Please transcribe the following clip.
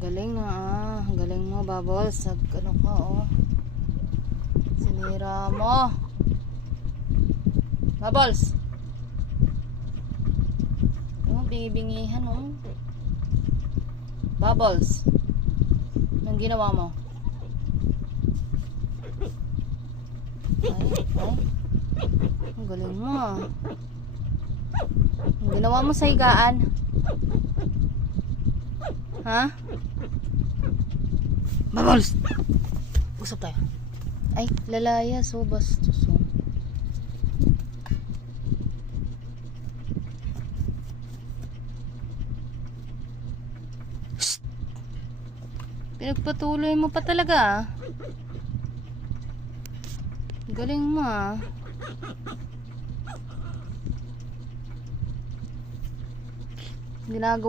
Galing na galing mo, Bubbles. Ano ka, oh. Sinira mo. Bubbles. Oh, bingi-bingihan, oh. Bubbles. Anong ginawa mo? Ay. Ang galing mo, ah. Ang ginawa mo sa higaan. Ha? Bubbles! Usap tayo. Ay, lalayas, oh, bastos, oh. Shhh! Pinagpatuloy mo pa talaga, ah. Galing mo, ah. Ginagawa